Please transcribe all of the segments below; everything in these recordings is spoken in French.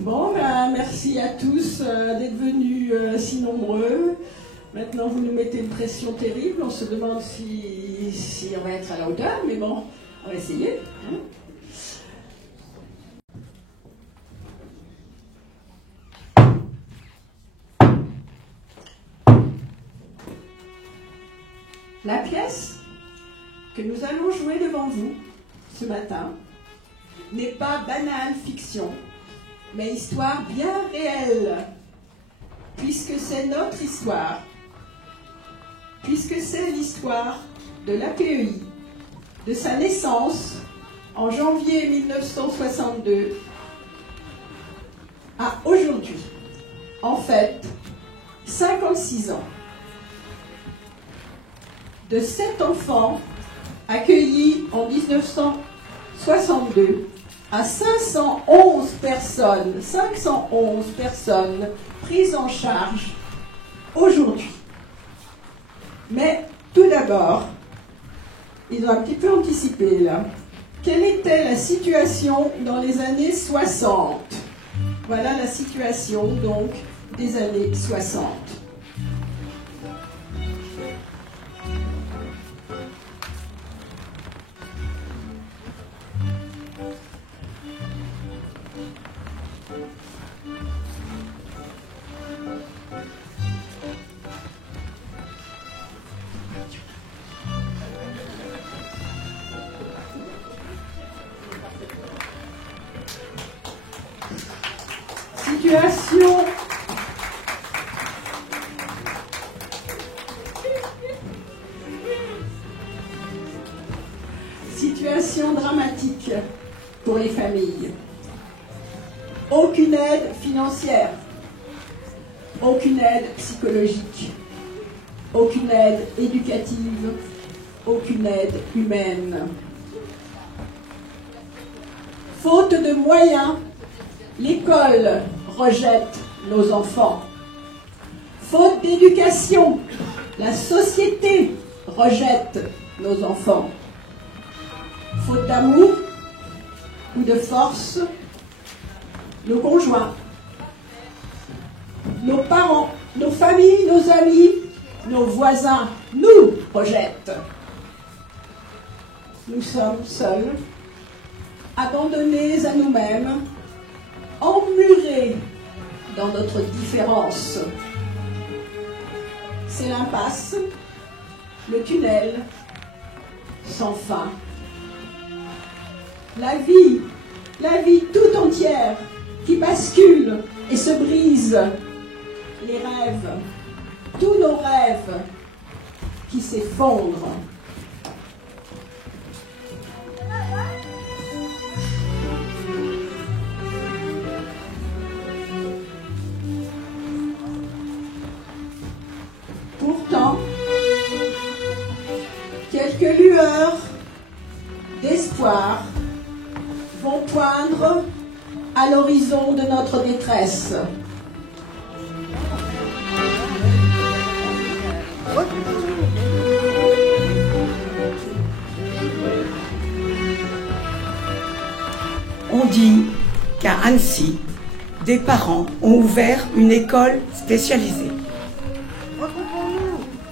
Bon, ben, merci à tous d'être venus si nombreux. Maintenant, vous nous mettez une pression terrible. On se demande si on va être à la hauteur, mais bon, on va essayer. Hein. La pièce que nous allons jouer devant vous ce matin n'est pas banale fiction, mais histoire bien réelle, puisque c'est notre histoire, puisque c'est l'histoire de l'APEI, de sa naissance en janvier 1962 à aujourd'hui, en fait 56 ans. De 7 enfants accueillis en 1962 à 511 personnes prises en charge aujourd'hui. Mais tout d'abord, ils ont un petit peu anticipé là. Quelle était la situation dans les années 60? Voilà la situation donc des années 60. Situation dramatique pour les familles. Aucune aide financière, aucune aide psychologique, aucune aide éducative, aucune aide humaine. Faute de moyens, l'école rejette nos enfants. Faute d'éducation, la société rejette nos enfants. Faute d'amour ou de force, nos conjoints, nos parents, nos familles, nos amis, nos voisins nous rejettent. Nous sommes seuls, abandonnés à nous-mêmes, emmurés dans notre différence. C'est l'impasse, le tunnel sans fin. La vie tout entière qui bascule et se brise. Les rêves, tous nos rêves qui s'effondrent. Pourtant, quelques lueurs d'espoir vont poindre à l'horizon de notre détresse. On dit qu'à Annecy, des parents ont ouvert une école spécialisée.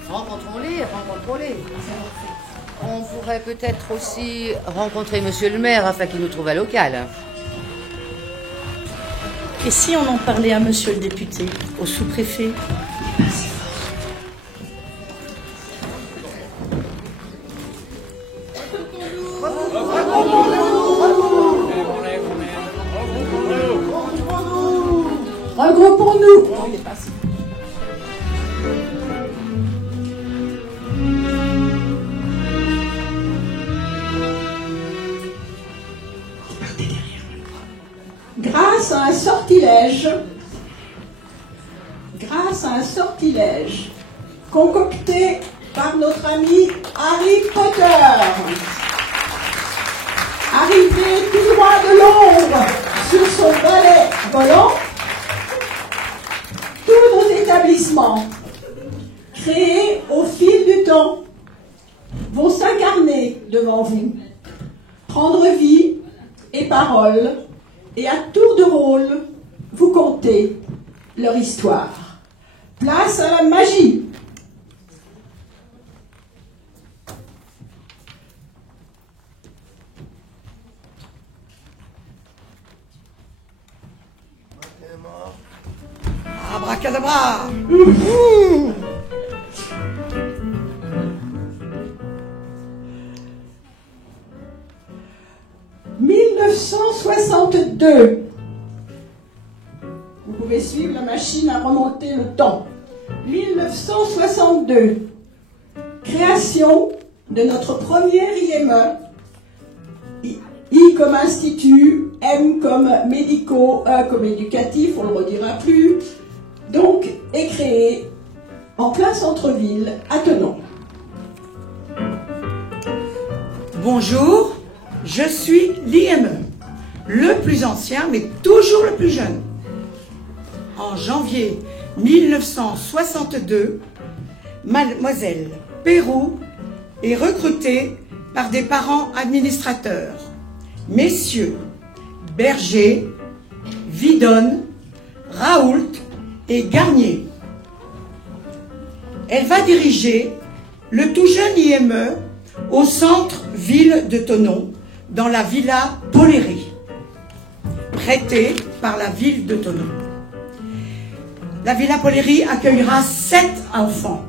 Rencontrons-les. On pourrait peut-être aussi rencontrer monsieur le maire afin qu'il nous trouve un local. Et si on en parlait à monsieur le député, au sous-préfet? Regroupons-nous. Grâce à un sortilège concocté par notre ami Harry Potter, arrivé tout droit de Londres sur son balai volant, tous nos établissements, créés au fil du temps, vont s'incarner devant vous, prendre vie et parole, et à tour de rôle, raconter leur histoire. Place à la magie. Abracadabra. 1962. Vous pouvez suivre la machine à remonter le temps. 1962. Création de notre premier IME. I comme institut, M comme médicaux, E comme éducatif, on ne le redira plus. Donc, est créé en plein centre-ville, à Thonon. Bonjour, je suis l'IME, le plus ancien mais toujours le plus jeune. En janvier 1962, mademoiselle Pérou est recrutée par des parents administrateurs, messieurs Berger, Vidonne, Raoult et Garnier. Elle va diriger le tout jeune IME au centre-ville de Thonon, dans la Villa Poléry, prêtée par la ville de Thonon. La Villa Poléry accueillera 7 enfants.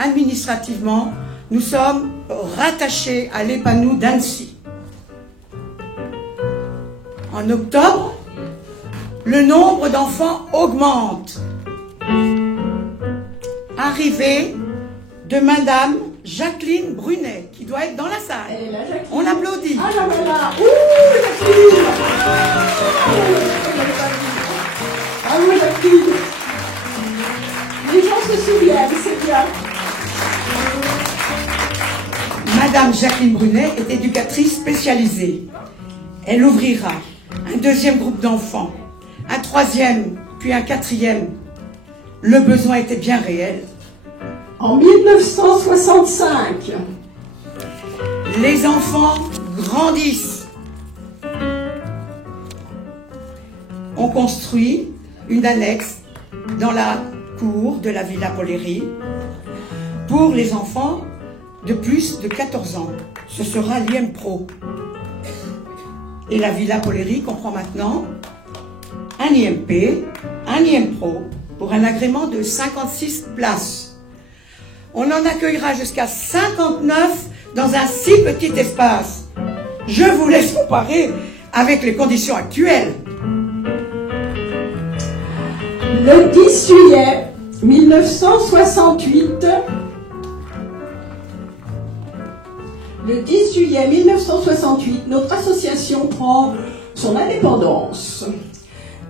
Administrativement, nous sommes rattachés à l'EPANOU d'Annecy. En octobre, le nombre d'enfants augmente. Arrivée de Madame Jacqueline Brunet, qui doit être dans la salle. Elle est là, Jacqueline. On l'applaudit. Ah là voilà. Ouh, Jacqueline. Bravo, Jacqueline. Les gens se souviennent, c'est bien. Madame Jacqueline Brunet est éducatrice spécialisée. Elle ouvrira un deuxième groupe d'enfants, un troisième, puis un quatrième. Le besoin était bien réel. En 1965, Les enfants grandissent. On construit une annexe dans la cour de la Villa Poléry pour les enfants de plus de 14 ans. Ce sera l'IM Pro. Et la Villa Poléry comprend maintenant un IMP, un IM Pro, pour un agrément de 56 places. On en accueillera jusqu'à 59 dans un si petit espace. Je vous laisse comparer avec les conditions actuelles. le 10 juillet 1968, notre association prend son indépendance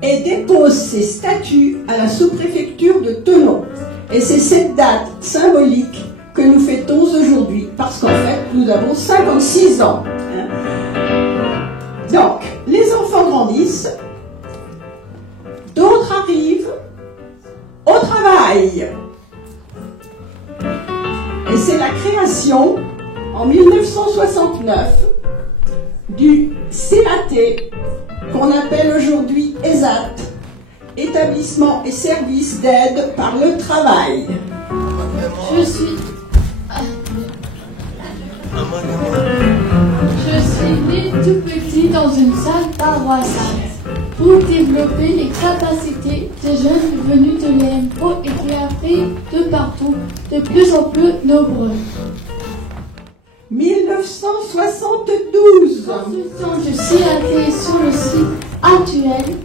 et dépose ses statuts à la sous-préfecture de Thonon. Et c'est cette date symbolique que nous fêtons aujourd'hui, parce qu'en fait, nous avons 56 ans. Donc, les enfants grandissent, d'autres arrivent au travail. Et c'est la création, en 1969, du CAT, qu'on appelle aujourd'hui ESAT, Établissement et Services d'aide par le travail. Je suis né tout petit dans une salle paroissiale pour développer les capacités des jeunes venus de l'IMPRO et qui arrivent de partout, de plus en plus nombreux. 1972. Construction du CAT sur le site actuel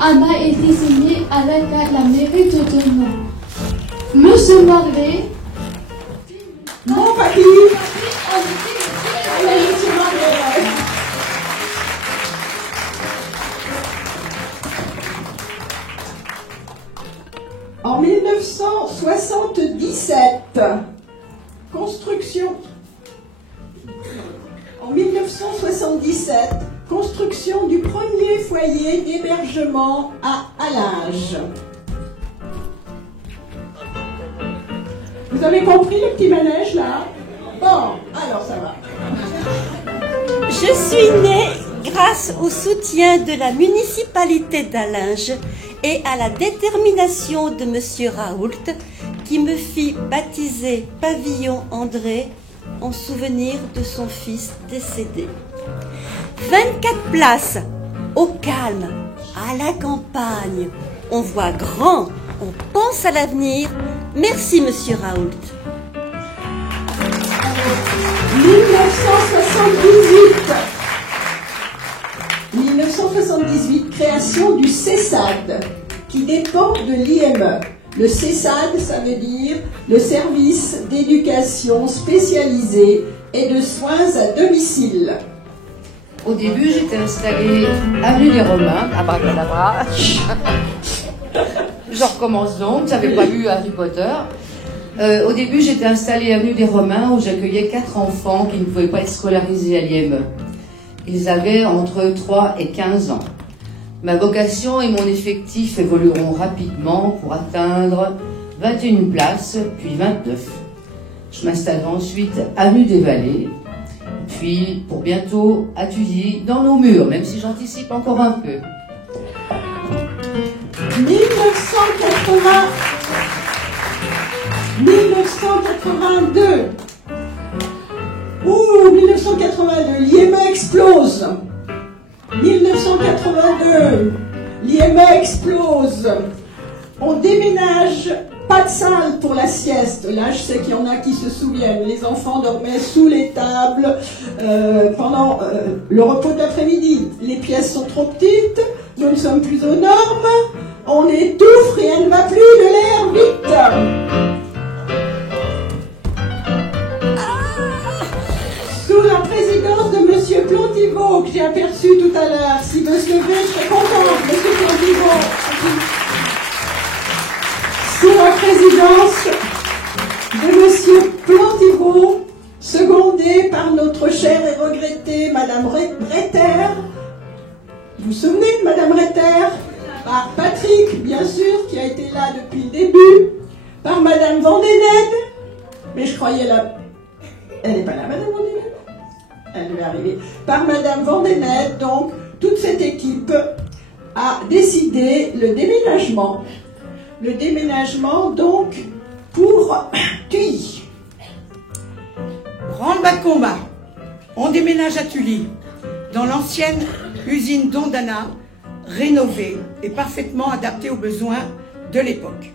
Anna est désignée avec la mairie de Thonon. Monsieur Marley, Mon papy. Allez, monsieur Marley. En 1977, construction du premier foyer d'hébergement à Allage. Vous avez compris le petit manège là? Bon, alors ça va. Je suis née Grâce au soutien de la municipalité d'Allinges et à la détermination de M. Raoult, qui me fit baptiser Pavillon André en souvenir de son fils décédé. 24 places, au calme, à la campagne. On voit grand, on pense à l'avenir. Merci, Monsieur Raoult. 1978, création du CESAD, qui dépend de l'IME. Le CESAD, ça veut dire le service d'éducation spécialisée et de soins à domicile. Au début, j'étais installée avenue des Romains, abracadabra. Je recommence donc, j'avais pas lu Harry Potter. Au début, j'étais installée avenue des Romains où j'accueillais 4 enfants qui ne pouvaient pas être scolarisés à l'IME. Ils avaient entre 3 et 15 ans. Ma vocation et mon effectif évolueront rapidement pour atteindre 21 places, puis 29. Je m'installerai ensuite avenue des Vallées, puis pour bientôt à Tully, dans nos murs, même si j'anticipe encore un peu. 1982. Ouh, 1982, l'IME explose. 1982, l'IME explose. On déménage, pas de salle pour la sieste. Là, je sais qu'il y en a qui se souviennent. Les enfants dormaient sous les tables pendant le repos de l'après-midi. Les pièces sont trop petites, nous ne sommes plus aux normes. On étouffe, rien ne va plus, de l'air, vite. Sous la présidence de Monsieur Plantiveau, que j'ai aperçu tout à l'heure, s'il veut se lever, je serais contente, Monsieur Plantiveau. Sous la présidence de Monsieur Plantiveau, secondé par notre chère et regrettée Madame Bretter. Vous vous souvenez de Madame Bretter? Par Patrick, bien sûr, qui a été là depuis le début. Par Madame Vandenède. Mais je croyais là... Elle n'est pas là, Madame Vandenède? Elle devait arriver. Par Madame Vandenède, donc, toute cette équipe a décidé le déménagement. Le déménagement, donc, pour Tully. Branle-bas de combat. On déménage à Tully, dans l'ancienne usine Dondana, rénovée et parfaitement adaptée aux besoins de l'époque.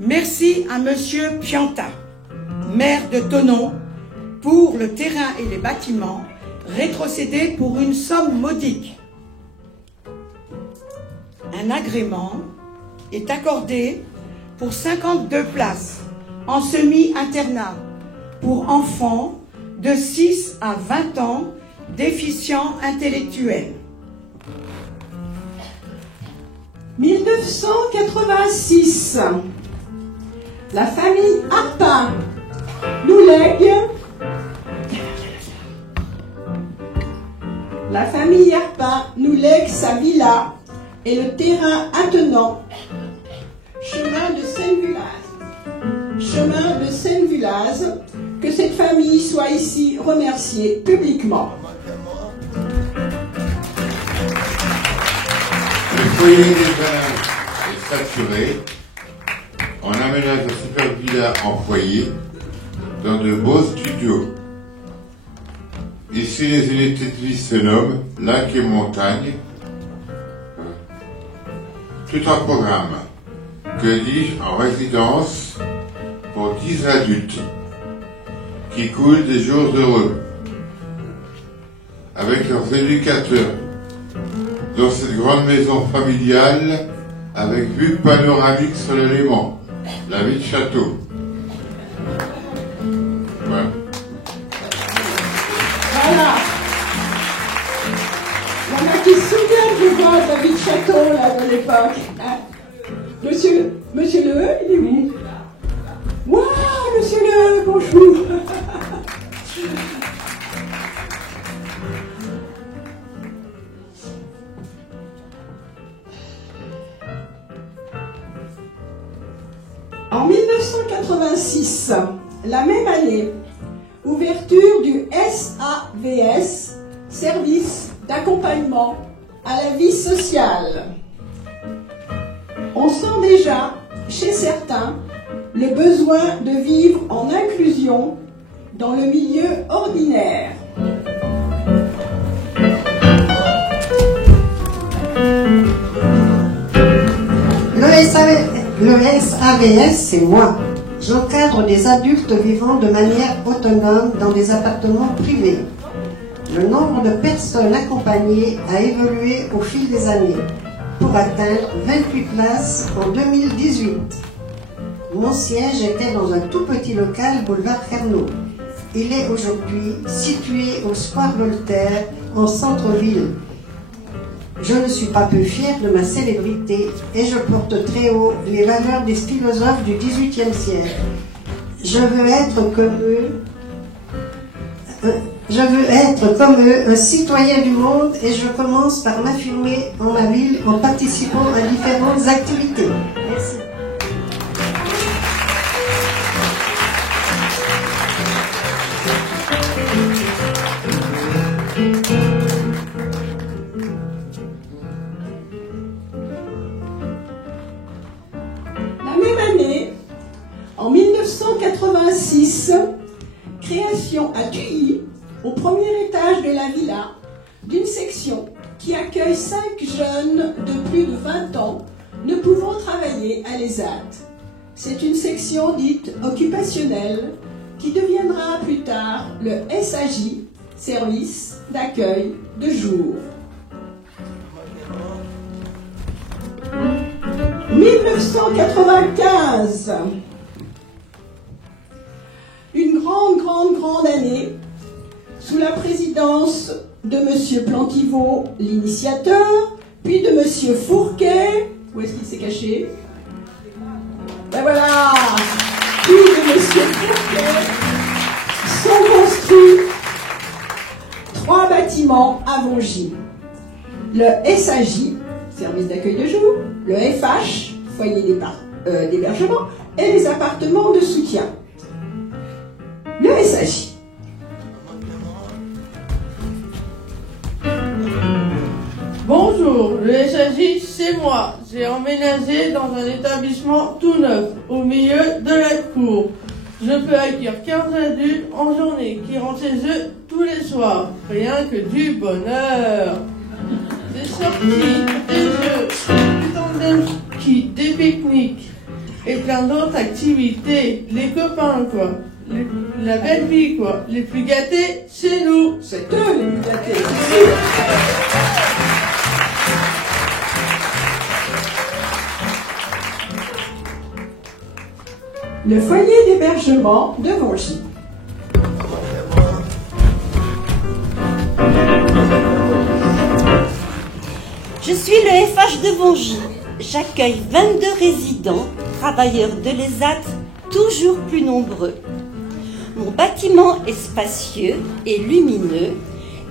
Merci à Monsieur Pianta, maire de Thonon, pour le terrain et les bâtiments rétrocédés pour une somme modique. Un agrément est accordé pour 52 places en semi-internat pour enfants de 6 à 20 ans déficients intellectuels. 1986, la famille Arpin nous lègue sa villa et le terrain attenant, chemin de Seine-Villaz, que cette famille soit ici remerciée publiquement. Le foyer des Bains est saturé. On aménage la super villa en foyer dans de beaux studios. Ici, les unités de vie se nomment Lac et Montagne. Tout un programme, que dis-je, en résidence pour 10 adultes qui coulent des jours heureux avec leurs éducateurs dans cette grande maison familiale avec vue panoramique sur le Léman, la vie de château. Voilà. Voilà. Il y en a qui se souviennent, je vois, de la vie de château, là, de l'époque. Hein? Monsieur Le, il est où? Waouh, Monsieur Le, bonjour. En 1986, la même année, ouverture du SAVS, service d'accompagnement à la vie sociale. On sent déjà, chez certains, le besoin de vivre en inclusion dans le milieu ordinaire. Le SAVS, c'est moi. J'encadre des adultes vivant de manière autonome dans des appartements privés. Le nombre de personnes accompagnées a évolué au fil des années pour atteindre 28 places en 2018. Mon siège était dans un tout petit local boulevard Carnot. Il est aujourd'hui situé au Square Voltaire, en centre-ville. Je ne suis pas peu fière de ma célébrité et je porte très haut les valeurs des philosophes du XVIIIe siècle. Je veux être comme eux, un citoyen du monde, et je commence par m'affirmer en ma ville en participant à différentes activités. Merci. En 1986, création à Thuilly, au premier étage de la villa, d'une section qui accueille 5 jeunes de plus de 20 ans ne pouvant travailler à l'ESAT. C'est une section dite occupationnelle qui deviendra plus tard le SAJ, service d'accueil de jour. 1995, une grande année sous la présidence de M. Plantiveau, l'initiateur, puis de M. Fourquet. Où est-ce qu'il s'est caché? Ben voilà. Puis de M. Fourquet sont construits 3 bâtiments à Vongy. Le SAJ, service d'accueil de jour, le FH, foyer d'hébergement, et les appartements de soutien. Le SAJ. Bonjour, le SAJ, c'est moi. J'ai emménagé dans un établissement tout neuf, au milieu de la cour. Je peux accueillir 15 adultes en journée qui rentrent chez eux tous les soirs. Rien que du bonheur. Des sorties, des jeux, du tandem ski, des pique-niques et plein d'autres activités. Les copains, quoi. La belle vie, quoi. Les plus gâtés, c'est nous. C'est eux les plus gâtés. Le foyer d'hébergement de Vongy. Je suis le FH de Vongy. J'accueille 22 résidents, travailleurs de l'ESAT, toujours plus nombreux. Mon bâtiment est spacieux et lumineux.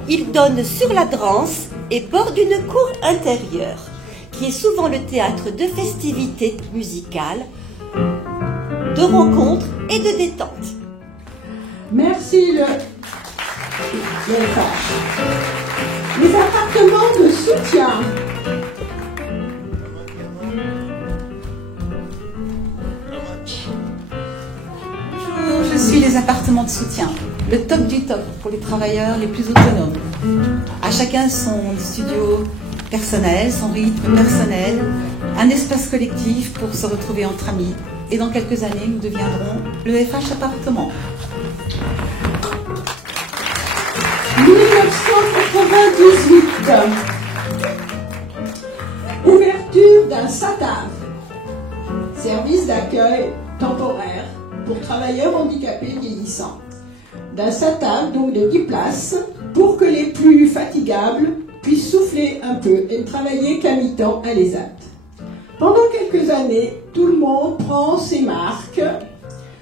Il donne sur la Drance et borde une cour intérieure, qui est souvent le théâtre de festivités musicales, de rencontres et de détente. Merci le FH. Les appartements de soutien. Je suis les appartements de soutien, le top du top pour les travailleurs les plus autonomes. À chacun son studio personnel, son rythme personnel, un espace collectif pour se retrouver entre amis. Et dans quelques années, nous deviendrons le FH appartement. 1998. Ouverture d'un SATAV, service d'accueil temporaire pour travailleurs handicapés vieillissants. D'un SATAV, donc de 10 places, pour que les plus fatigables puissent souffler un peu et ne travailler qu'à mi-temps à l'ESAT. Pendant quelques années, tout le monde prend ses marques,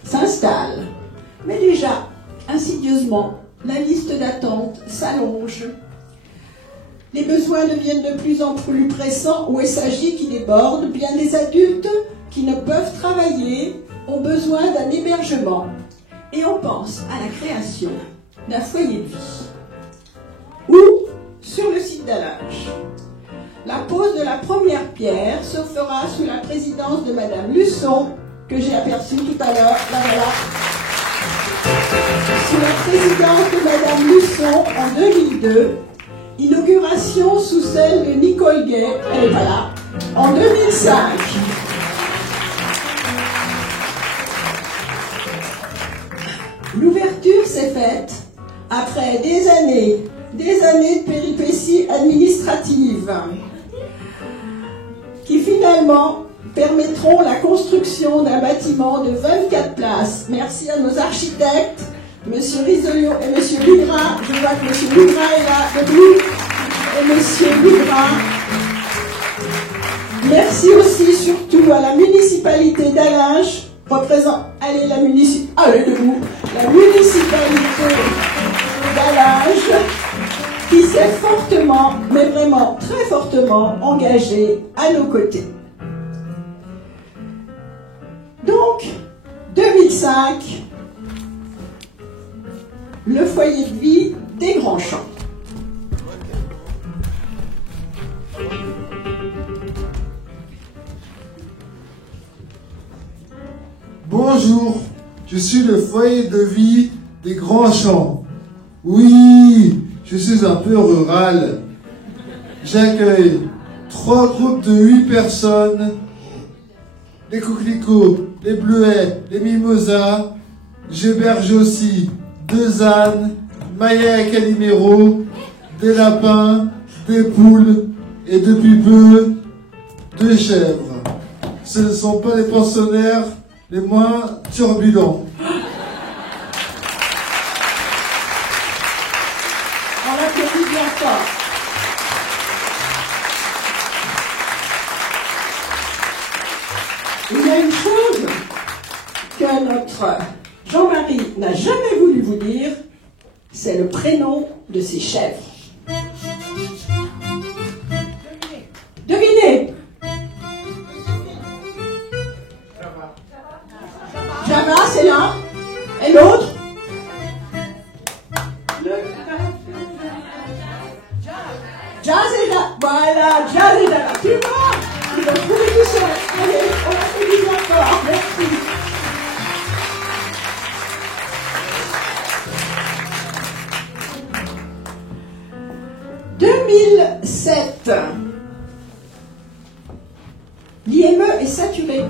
s'installe. Mais déjà, insidieusement, la liste d'attente s'allonge. Les besoins deviennent de plus en plus pressants au SAJ qui déborde. Bien des adultes qui ne peuvent travailler ont besoin d'un hébergement. Et on pense à la création d'un foyer de vie. Ou d'Allinges. La pose de la première pierre se fera sous la présidence de Madame Luçon, que j'ai aperçue tout à l'heure. La voilà. Sous la présidence de Madame Luçon en 2002. Inauguration sous celle de Nicole Gay, elle est pas là, en 2005. L'ouverture s'est faite après des années de péripéties administratives qui finalement permettront la construction d'un bâtiment de 24 places. Merci à nos architectes, M. Risolio et M. Libra. Je vois que M. Libra est là, debout, et M. Libra. Merci aussi surtout à la municipalité d'Allinges, allez la municipalité d'Allinges, qui s'est fortement, mais vraiment très fortement engagée à nos côtés. Donc, 2005, le foyer de vie des Grands Champs. Bonjour, je suis le foyer de vie des Grands Champs. Oui, je suis un peu rural. J'accueille 3 groupes de 8 personnes, les coquelicots, les bleuets, les mimosas. J'héberge aussi 2 ânes, Maya et Calimero, des lapins, des poules et depuis peu, 2 chèvres. Ce ne sont pas les pensionnaires les moins turbulents. On l'applaudit bien fort. Il y a une chose que notre Jean-Marie n'a jamais voulu vous dire, c'est le prénom de ses chèvres. Devinez. Java, c'est là. Et l'autre? Jazz est là. Voilà, Jazz est là. Tu vois? Ils vont trouver tout seul. Allez, on applaudit bien fort. Merci. « 2007. L'IME est saturé.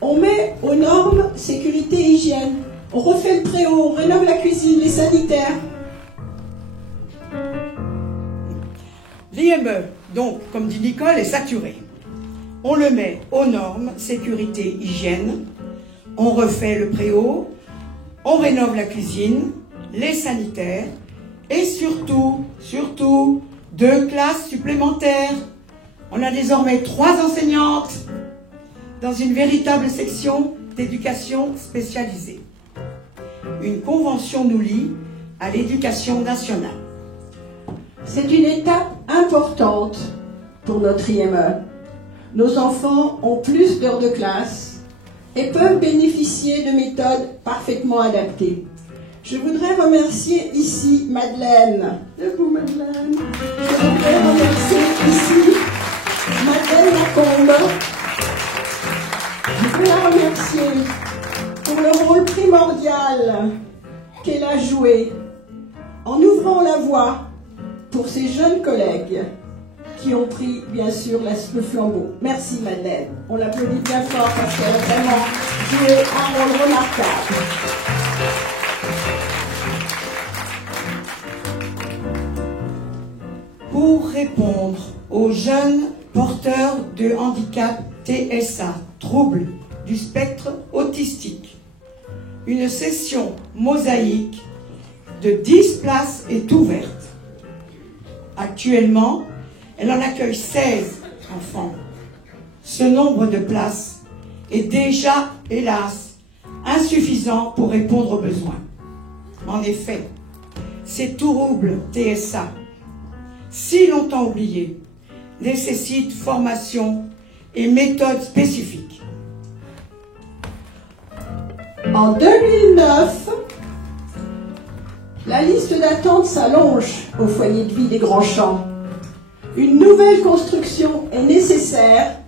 On met aux normes sécurité et hygiène. On refait le préau, on rénove la cuisine, les sanitaires. L'IME, donc, comme dit Nicole, est saturé. On le met aux normes sécurité, hygiène. On refait le préau, on rénove la cuisine, les sanitaires et surtout, 2 classes supplémentaires. On a désormais 3 enseignantes dans une véritable section d'éducation spécialisée. Une convention nous lie à l'éducation nationale. C'est une étape importante pour notre IME. Nos enfants ont plus d'heures de classe et peuvent bénéficier de méthodes parfaitement adaptées. Je voudrais remercier ici Madeleine. Debout Madeleine. Je voudrais remercier ici Madeleine Lacombe. Je voudrais la remercier pour le rôle primordial qu'elle a joué en ouvrant la voie pour ses jeunes collègues qui ont pris, bien sûr, le flambeau. Merci Madeleine. On l'applaudit bien fort parce qu'elle a vraiment joué un rôle remarquable. Pour répondre aux jeunes porteurs de handicap TSA, troubles du spectre autistique, une session mosaïque de 10 places est ouverte. Actuellement, elle en accueille 16 enfants. Ce nombre de places est déjà, hélas, insuffisant pour répondre aux besoins. En effet, ces troubles TSA, si longtemps oubliés, nécessitent formation et méthodes spécifiques. En 2009, La liste d'attente s'allonge au foyer de vie des Grands Champs. Une nouvelle construction est nécessaire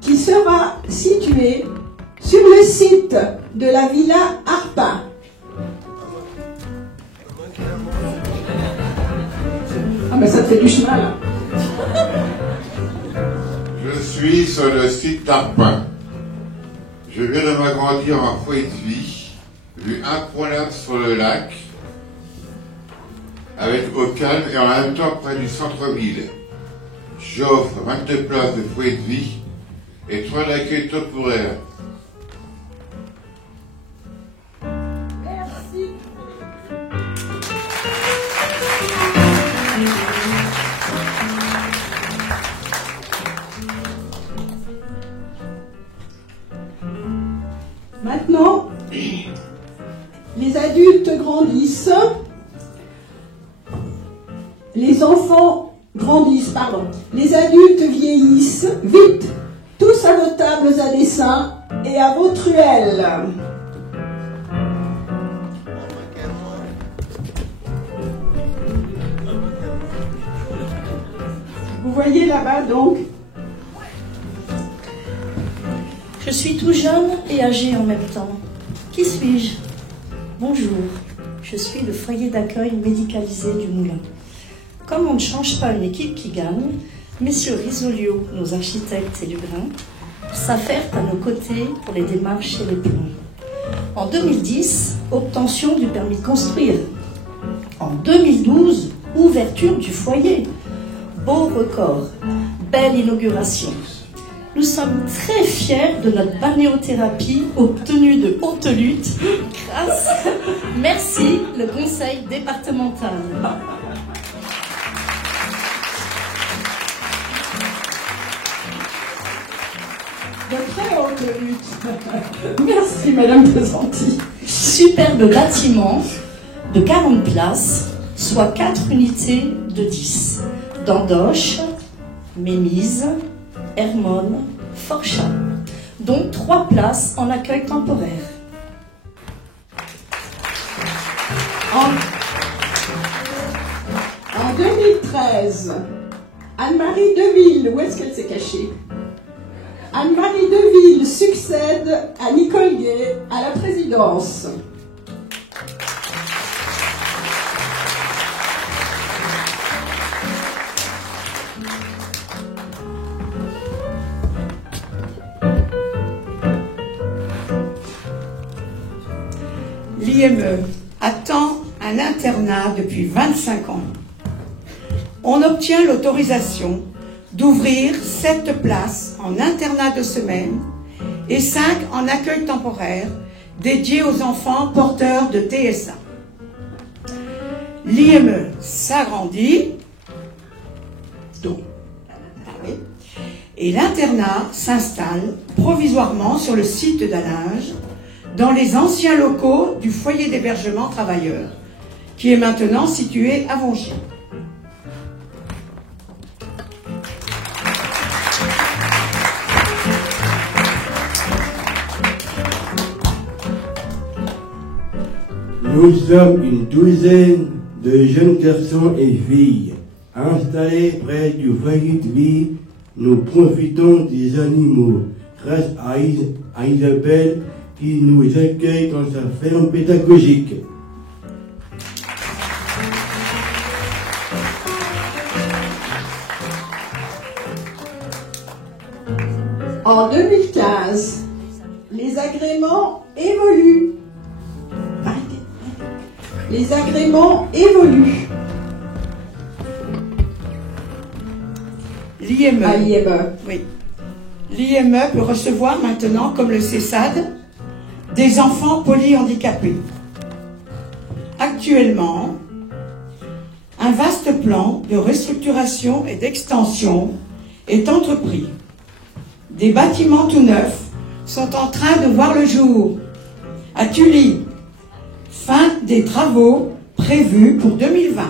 qui sera située sur le site de la Villa Arpin. Ah ben ça te fait du chemin là. Je suis sur le site d'Arpin. Je viens de m'agrandir en foyer de vie, vue imprenable sur le lac, avec au calme et en même temps près du centre-ville. J'offre 22 places de foyer de vie et 3 d'accueil temporaire. Merci. Maintenant, les adultes grandissent, les enfants grandissent, pardon, les adultes vieillissent, vite, tous à vos tables à dessin et à vos truelles. Vous voyez là-bas donc. Je suis tout jeune et âgé en même temps. Qui suis-je? Bonjour, je suis le foyer d'accueil médicalisé du Moulin. Comme on ne change pas une équipe qui gagne, messieurs Risolio, nos architectes et Lugrin, s'affairent à nos côtés pour les démarches et les plans. En 2010, obtention du permis de construire. En 2012, ouverture du foyer. Beau record, belle inauguration. Nous sommes très fiers de notre balnéothérapie obtenue de haute lutte grâce, merci, le conseil départemental. De très haute lutte. Merci Madame Pesanti. Superbe bâtiment de 40 places, soit 4 unités de 10. D'Andoche, Mémise, Hermone, Forchat, dont 3 places en accueil temporaire. En 2013, Anne-Marie Deville, où est-ce qu'elle s'est cachée? Anne-Marie Deville succède à Nicole Gay à la présidence. L'IME attend un internat depuis 25 ans. On obtient l'autorisation d'ouvrir 7 places en internat de semaine et 5 en accueil temporaire dédiés aux enfants porteurs de TSA. L'IME s'agrandit et l'internat s'installe provisoirement sur le site d'Allinges, dans les anciens locaux du foyer d'hébergement travailleurs, qui est maintenant situé à Vongy. Nous sommes une douzaine de jeunes garçons et filles installés près du foyer de vie. Nous profitons des animaux grâce à Isabelle qui nous accueille dans sa ferme pédagogique. En 2015, les agréments évoluent. Les agréments évoluent. L'IME. À l'IME. Oui. L'IME peut recevoir maintenant, comme le CESAD, des enfants polyhandicapés. Actuellement, un vaste plan de restructuration et d'extension est entrepris. Des bâtiments tout neufs sont en train de voir le jour. À Tully, fin des travaux prévus pour 2020.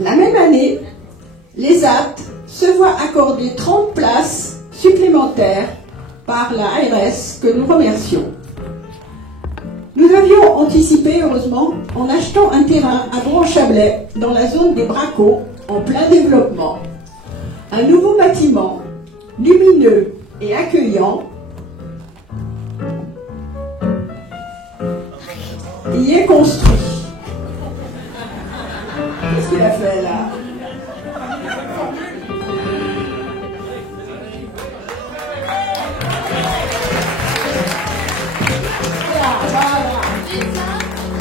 La même année, l'ESAT se voit accorder 30 places supplémentaires par la ARS que nous remercions. Nous avions anticipé, heureusement, en achetant un terrain à Bron-Chablais, dans la zone des Bracos, en plein développement. Un nouveau bâtiment, lumineux et accueillant, y est construit. Qu'est-ce qu'il a fait là?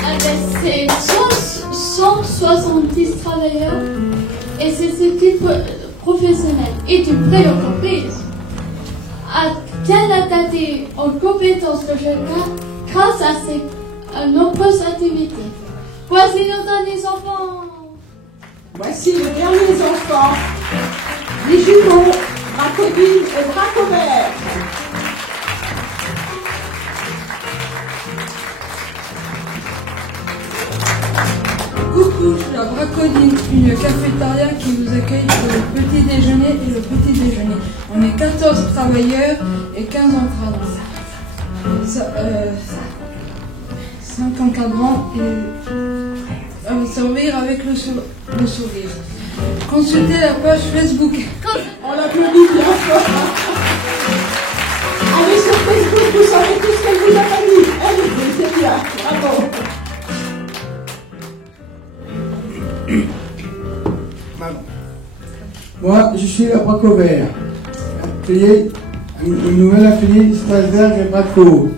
Avec ses 170 travailleurs et ses équipes professionnelles et une belle entreprise a bien adapté aux compétences de chacun grâce à ses nombreuses activités. Voici nos derniers enfants. Voici les derniers enfants, les jumeaux, Bracodine et Bracovert. Coucou, la Bracodine, une cafétéria qui vous accueille pour le petit déjeuner et le petit déjeuner. On est 14 travailleurs et 15 encadrants. 5 encadrants et servir avec le sourire. Consultez la page Facebook. On l'applaudit bien fort. Allez sur Facebook, vous savez tout ce qu'elle vous a dit. Allez, c'est bien, bravo. Moi, je suis la Bracovert, une nouvelle affiliée Strasberg et Braco.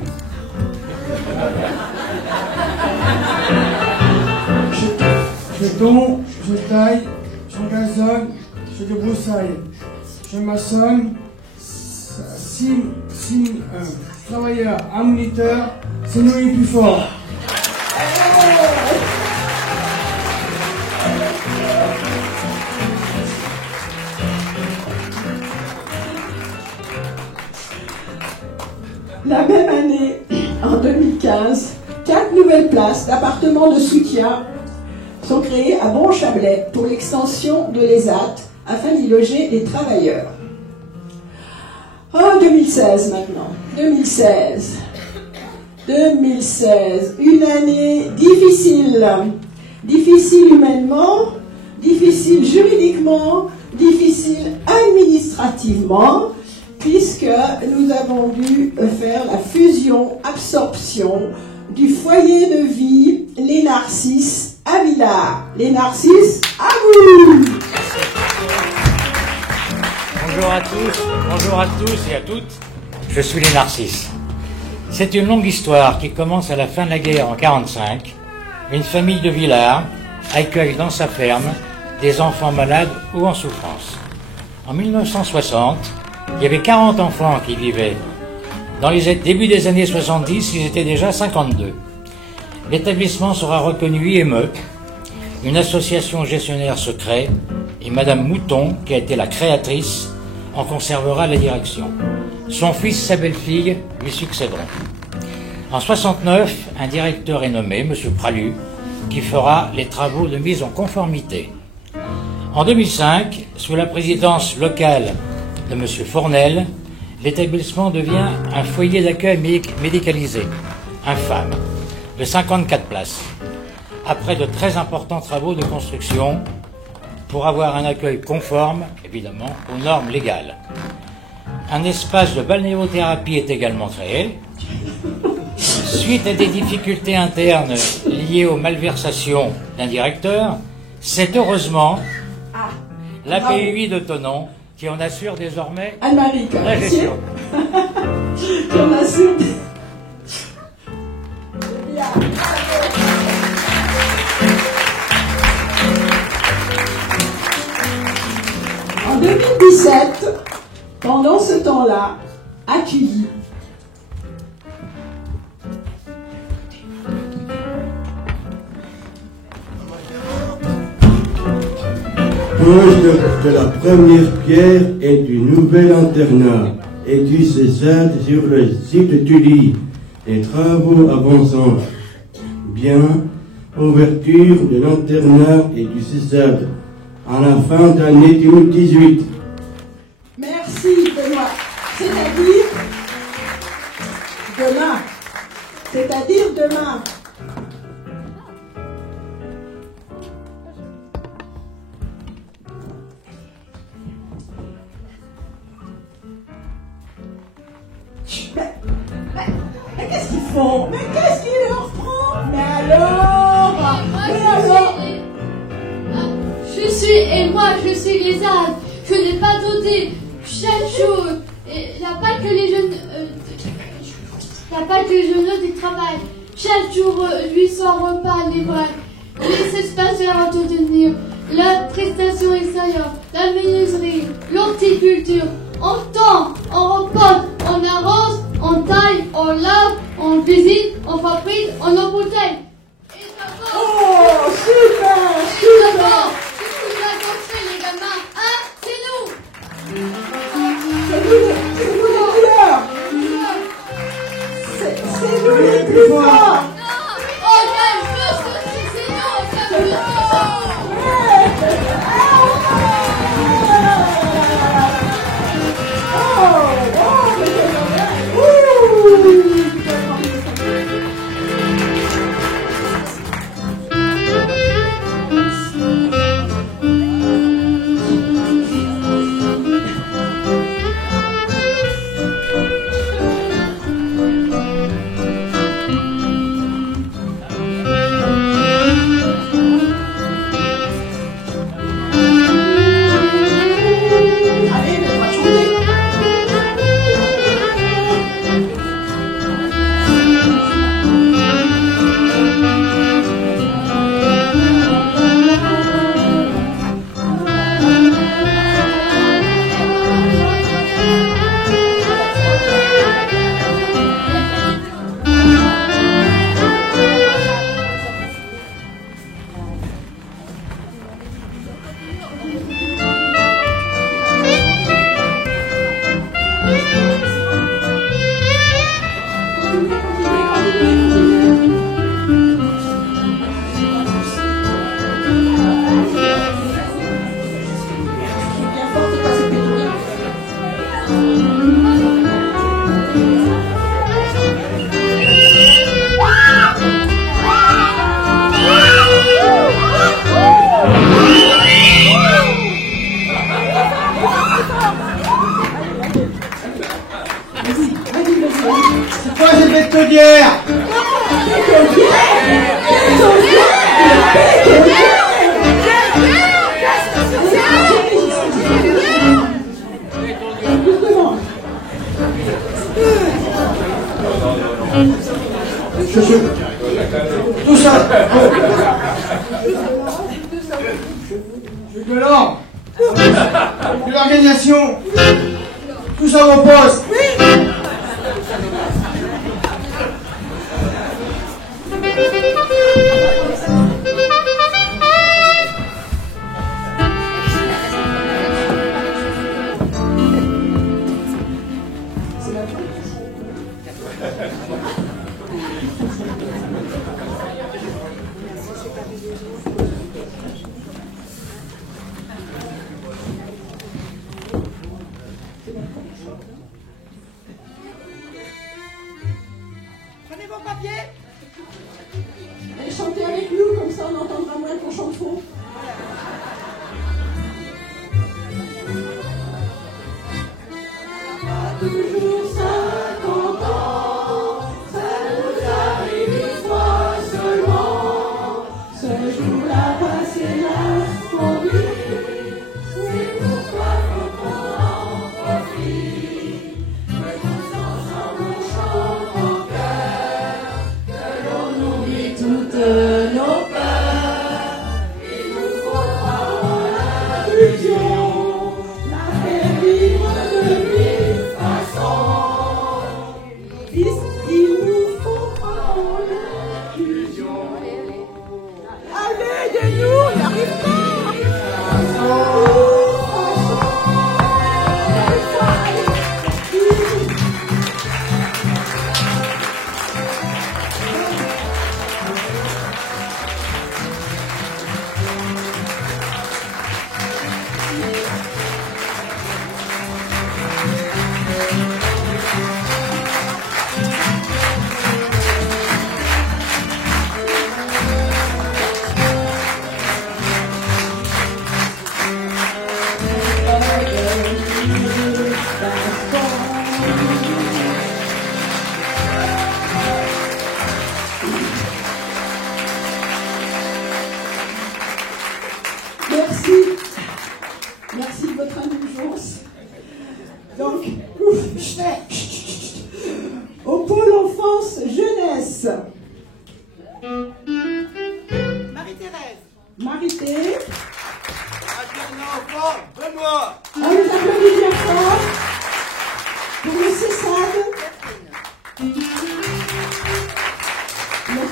Je tombe, je taille, j'engazonne, je débroussaille, je maçonne, 6 travailleurs, un moniteur, c'est nous les plus forts. La même année, en 2015, 4 nouvelles places d'appartements de soutien sont créées à Bron-Chablais pour l'extension de l'ESAT afin d'y loger les travailleurs. En 2016 maintenant, 2016, une année difficile, difficile humainement, difficile juridiquement, difficile administrativement, puisque nous avons dû faire la fusion-absorption du foyer de vie Les Narcisses à Villars. Les Narcisses, à vous! Bonjour à tous et à toutes. Je suis Les Narcisses. C'est une longue histoire qui commence à la fin de la guerre en 1945. Une famille de Villars accueille dans sa ferme des enfants malades ou en souffrance. En 1960, il y avait 40 enfants qui vivaient. Dans les débuts des années 70, ils étaient déjà 52. L'établissement sera reconnu IME. Une association gestionnaire se crée et Madame Mouton, qui a été la créatrice, en conservera la direction. Son fils, sa belle-fille, lui succéderont. En 69, un directeur est nommé, M. Pralu, qui fera les travaux de mise en conformité. En 2005, sous la présidence locale de M. Fournel, l'établissement devient un foyer d'accueil médicalisé, infâme, de 54 places, après de très importants travaux de construction pour avoir un accueil conforme, évidemment, aux normes légales. Un espace de balnéothérapie est également créé. Suite à des difficultés internes liées aux malversations d'un directeur, c'est heureusement la PUI de Thonon qui en assure désormais Anne-Marie, la gestion. Qui en assure. En 2017, pendant ce temps-là, accueilli Pose de la première pierre et du nouvel internat, et du CESAD sur le site du lit. Les travaux avançant bien, ouverture de l'internat et du CESAD à la fin d'année 2018. Merci Benoît. C'est-à-dire demain. C'est-à-dire demain. Mais qu'est-ce qu'ils font? Mais qu'est-ce qu'ils leur prend? Mais alors? Et moi je suis les ânes. Je n'ai pas douté chaque chose. Il n'y a pas que les jeunes. Il n'y a pas que les jeunes qui travaillent. Chaque jour, lui sans repas, les vrais. Les espaces à entretenir. La prestation extérieure, la menuiserie, l'horticulture. On tend, on reporte, on arrose, on taille, on lave, on cuisine, on fabrique, on embouteille. Oh, super, super. Les gamins, hein, c'est nous. C'est nous les couleurs. C'est nous les plus forts. Oh, c'est nous, C'est quoi cette bétonnière? Tout ça. Je suis violent. De l'organisation. Tous à vos postes. Prenez vos papiers. Allez chanter avec nous, comme ça on entendra moins qu'on chante faux. Toujours 50 ans, ça nous arrive une fois seulement. Ce jour-là passé là pour lui, c'est pourquoi faut qu'on en profite. Que tous ensemble on chante en cœur, que l'on oublie toutes nos peurs. Il nous faut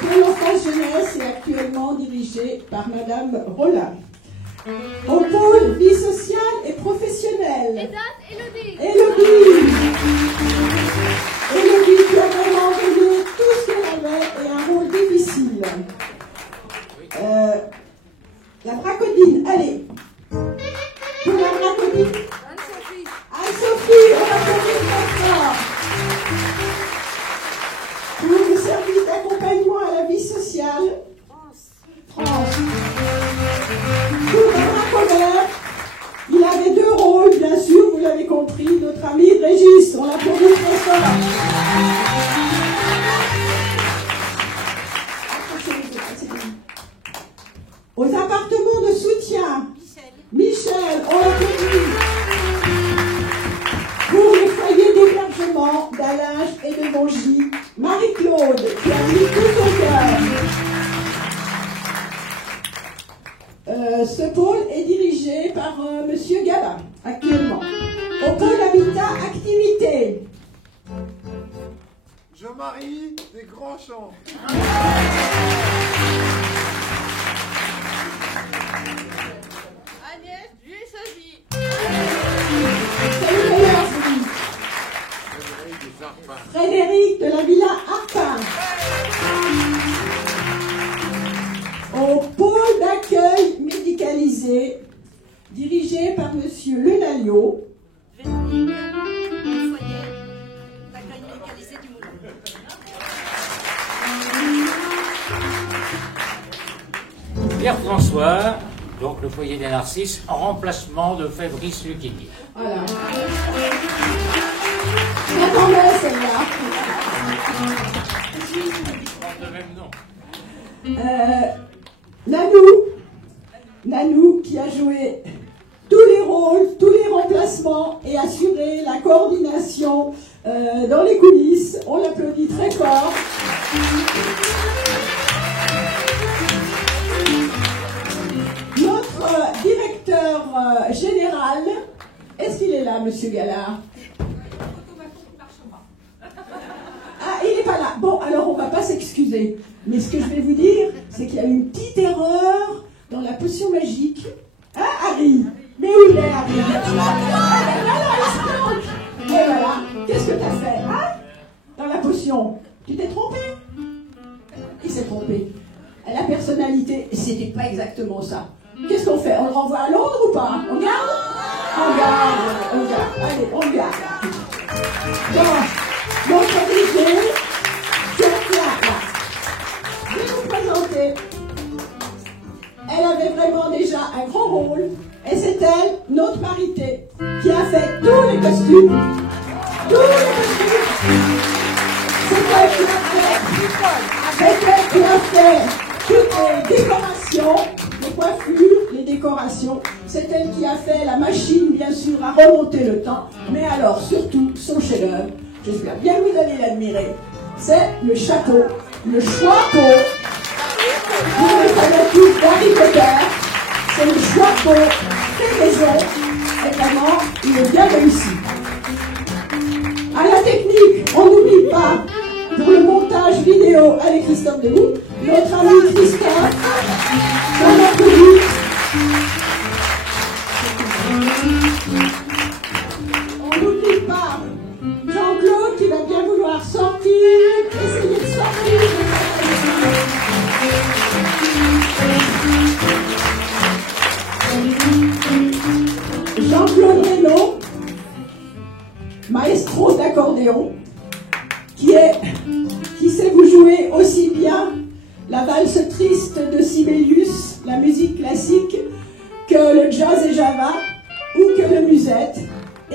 Pôle enfance jeunesse est actuellement dirigé par Madame Rollin. Au pôle vie sociale et professionnelle. Élodie, qui a vraiment donné tout ce qu'elle avait et un rôle difficile. La bracodine, allez. Pour la bracodine. Anne-Sophie, on va donner très fort. Pour le service d'accompagnement à la vie sociale. France. Pour la braconneur, il avait deux rôles, bien sûr, vous l'avez compris, notre ami Régis, on l'applaudit très fort. Aux appartements de soutien, Michel, on l'applaudit. Pour les foyers d'hébergement d'Allinges et de Mongy, Marie-Claude, qui a mis tout au cœur. Ce pôle est dirigé par Monsieur Gabin, actuellement. Au pôle habitat activité. Je marie des grands champs. Agnès, lui et Sazie. Frédéric de la Villa Arpin. Au pôle d'accueil médicalisé, dirigé par Monsieur Lenalio. Véronique, le foyer d'accueil médicalisé du Moulin. Pierre-François, donc le foyer des Narcisses, en remplacement de Fabrice Lucchini. Voilà. J'attendais celle-là. De même nom. Nanou qui a joué tous les rôles, tous les remplacements et assuré la coordination dans les coulisses. On l'applaudit très fort. Notre directeur général, est-ce qu'il est là, Monsieur Gallard? Ah, il n'est pas là. Bon, alors on ne va pas s'excuser. Mais ce que je vais vous dire, c'est qu'il y a une petite erreur dans la potion magique. Hein, Harry? Mais où il est, Harry? Et voilà. Qu'est-ce que tu as fait, hein? Dans la potion. Tu t'es trompé? Il s'est trompé. La personnalité, c'était pas exactement ça. Qu'est-ce qu'on fait? On le renvoie à Londres ou pas? On garde? On garde. Allez, on garde. Bon, notre DG, c'est là. Je vais vous présenter. Elle avait vraiment déjà un grand rôle. Et c'est elle, notre parité, qui a fait tous les costumes. Tous les costumes. C'est elle qui a fait toutes les décorations, les coiffures, les décorations. C'est elle qui a fait la machine, bien sûr, à remonter le temps. Mais alors, surtout, son chef-d'œuvre, j'espère bien que vous allez l'admirer, c'est le chapeau, le chapeau. Vous le savez tous d'Harry Potter, c'est le chapeau fait maison. Et vraiment, il est bien réussi. À la technique, on n'oublie pas, pour le montage vidéo avec Christophe Dehoux, notre ami Christophe, on applaudit. On n'oublie pas Jean-Claude qui va bien vouloir sortir, essayer de sortir. Jean-Claude Reynaud, maestro d'accordéon, qui sait vous jouer aussi bien la valse triste de Sibelius, la musique classique, que le jazz et java, ou que le musette,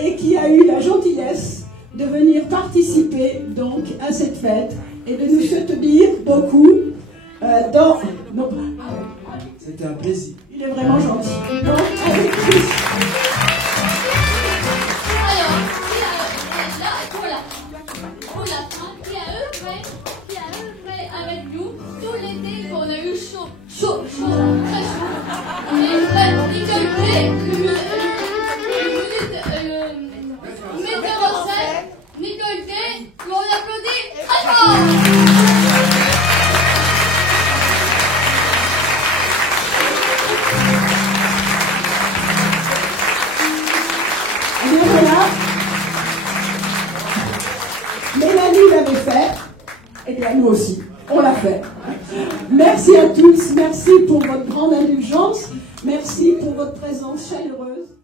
et qui a eu la gentillesse de venir participer donc à cette fête et de nous soutenir beaucoup dans nos... C'était un plaisir. Il est vraiment gentil. Donc, avec Chris. Alors, voilà. Pour la fin, qui a œuvré avec nous tout l'été qu'on a eu chaud, très chaud. Nicole Play, le metteur en scène, Nicole Play, on applaudit très fort. nous aussi, on l'a fait. Merci à tous, merci pour votre grande indulgence, merci pour votre présence chaleureuse.